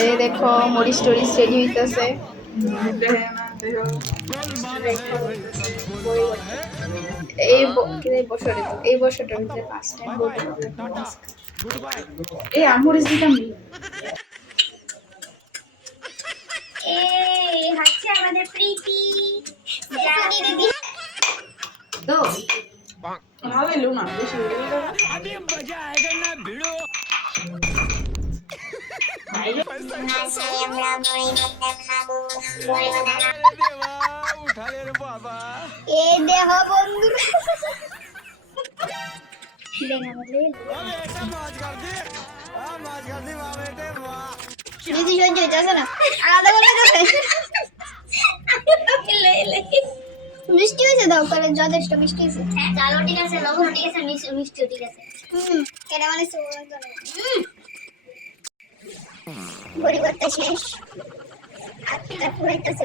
এই দেখো মরিচ টরিচ রেডি হইতেছে। এই বছরটার ভিতরে ফার্স্ট টাইম এই আমরিচ দিতাম হচ্ছে আমাদের প্রীতি দিদি তো ভাবে লো না বেশি अभी मजा आएगा ना भिड़ो उठा ले रे बाबा ए देह बंधु अबे ऐसा मौज कर दी वाह बेटे वाह দিদি সহ্য হইতেছে না আলাদা করে মিষ্টি হয়েছে দাও করে যথেষ্ট মিষ্টি হয়েছে চালও ঠিক আছে লবণ ঠিক আছে মিষ্টিও ঠিক আছে কেডা মানে বড়ি করতে শেষ হাতটা পুরাইতেছে